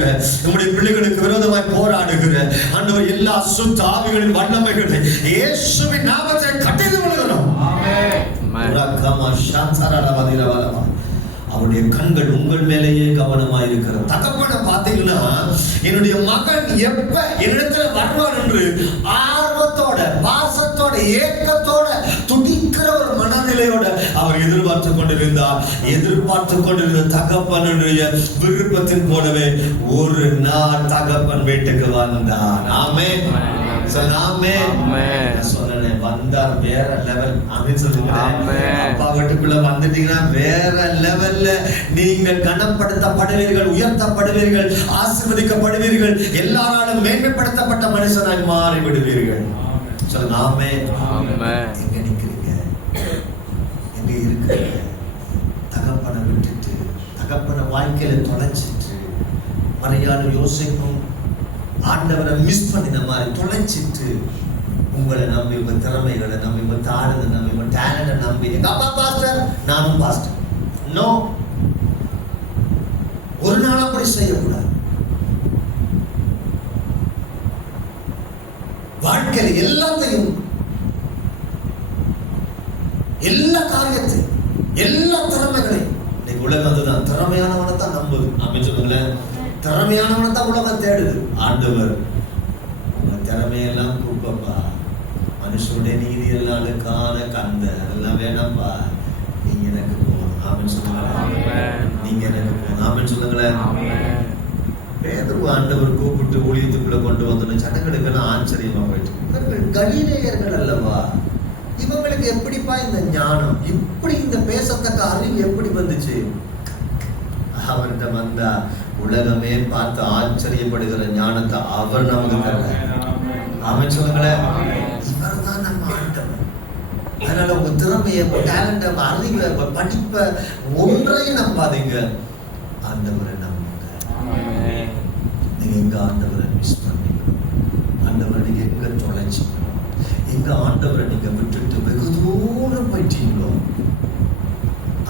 இருக்கிற நம்முடைய பிள்ளைகளுக்கு விரோதமாய் போராடுகிற ஆண்டவர் எல்லா அசுத்த ஆவிகளின் வல்லமைகளை இயேசுவின் நாமத்தில் கட்டிந்து விடுகிறோம். அவருடைய கண்கள் உங்கள் மேலேயே கவனமாக இருக்கிறது. தகப்பனை பார்த்தீங்கன்னா என்னுடைய மகன் எப்ப என்னிடத்துல வருவான் என்று ஆர்வத்தோட, பாசத்தோட, ஏக்கத்தோட, துடிக்கிற ஒரு மனநிலையோட அவர் எதிர்பார்த்து கொண்டிருந்த தகப்பனுடைய விருப்பத்தின் போலவே ஒரு நாள் தகப்பன் வீட்டுக்கு வந்தான். ஆமென். வந்தார் வேற லெவல். அப்பா வீட்டுக்குள்ள வந்துட்டீங்கன்னா வேற லெவல்ல நீங்கள் கனப்படுத்தப்படுவீர்கள், உயர்த்தப்படுவீர்கள், ஆசீர்வதிக்கப்படுவீர்கள், எல்லாராலும் மேன்மைப்படுத்தப்பட்ட மனுஷனாய் மாறி விடுவீர்கள். எங்க நிக்கிறீங்க? எங்க இருக்கிறீங்க? தகப்பனை விட்டுட்டு, தகப்பனை வாழ்க்கையில தொலைச்சிட்டு, மரியாதை யோசிக்கும் ஆண்டவரை மிஸ் பண்ணின மாதிரி தொலைச்சிட்டு, உங்களை நம்பி, உங்க திறமைகளை நம்பி, உங்க தாளத்தை நம்பி, உங்க டேலண்ட நம்பி, எங்க அப்பா பாஸ்டர் நானும் பாஸ்டர், நோ, ஒரு நாள் அப்படி செய்யக்கூடாது. வாழ்க்கையில் எல்லாத்தையும், எல்லா காரியத்தையும், எல்லா திறமைகளையும், இன்னைக்கு உலகம் அதுதான், திறமையானவனை தான் நம்புது. அப்படின்னு சொல்லுங்களேன், திறமையானவனை தான் உலகம் தேடுது. ஆண்டவர் உங்க திறமையெல்லாம் கூப்பப்பா, மனுஷனுடைய நீதி எல்லாம் அழுக்கான கந்த அதெல்லாம் வேணாம்பா, நீங்க எனக்கு போகணும் அப்படின்னு சொல்லுங்களேன், நீங்க எனக்கு போகணும் அப்படின்னு சொல்லுங்களேன். பேதுரு ஆண்டவர் கூப்பிட்டு ஊழியத்துக்குள்ள கொண்டு வந்தோன்னு ஜனங்களுக்கெல்லாம் ஆச்சரியமா போயிட்டு, இவர்கள் கலிலேயர்கள் அல்லவா, இவங்களுக்கு எப்படிப்பா இந்த ஞானம், இப்படி இந்த பேசத்தக்க அறிவு எப்படி வந்துச்சு? அவர்கிட்ட வந்தா உலகமே பார்த்து ஆச்சரியப்படுகிற ஞானத்தை அவர் நமக்கு தர. அவன் சொல்லுங்களேன், இவர் தான் நம்ம ஆண்டவர். அதனால உங்க திறமைய, டேலண்ட, அறிவை, படிப்பை ஒன்றையும் நம்பாதீங்க, ஆண்டவரை நம்புங்க. நீங்க எங்க ஆண்டவரை மிஸ் பண்ணீங்க, ஆண்டவரை நீங்க எங்க தொலைச்சிங்க, எங்க ஆண்டவரை நீங்க விட்டுட்டு வெகு தூரம் போயிட்டீங்களோ,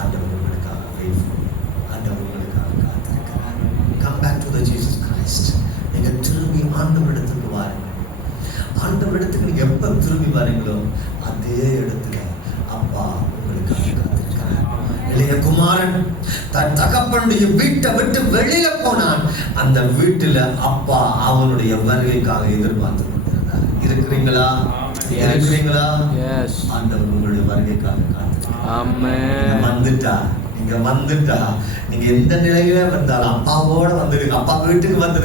ஆண்டவர் உங்களுக்காக ஃபெய்த்ஃபுல், ஆண்டவர் உங்களுக்காக காத்திருக்கிறார். Come back to the Jesus Christ. நீங்க திரும்பி ஆண்டவரிடத்துக்கு வாருங்க. ஆண்டவரிடத்துக்கு நீங்க எப்ப திரும்பி வரீங்களோ அதே இடத்துல அப்பா உங்களுக்காக காத்திருக்கிறார். இளைய குமாரன் தன் தகப்பனுடைய வீட்டை விட்டு வெளியில போனான். அந்த வீட்டுல அப்பா அவனுடைய வருகைக்காக எதிர்பார்த்து கொண்டிருந்தார். இருக்கிறீங்களா? இருக்கிறீங்களா? ஆண்டவர் உங்களுடைய வருகைக்காக காத்திருக்கிறார். வந்துட்டா, நீங்க வந்துட்டா, நீங்க எந்த நிலையில வந்தாலும் அப்பாவோட வந்துடுங்க. அப்பா வீட்டுக்கு வந்தது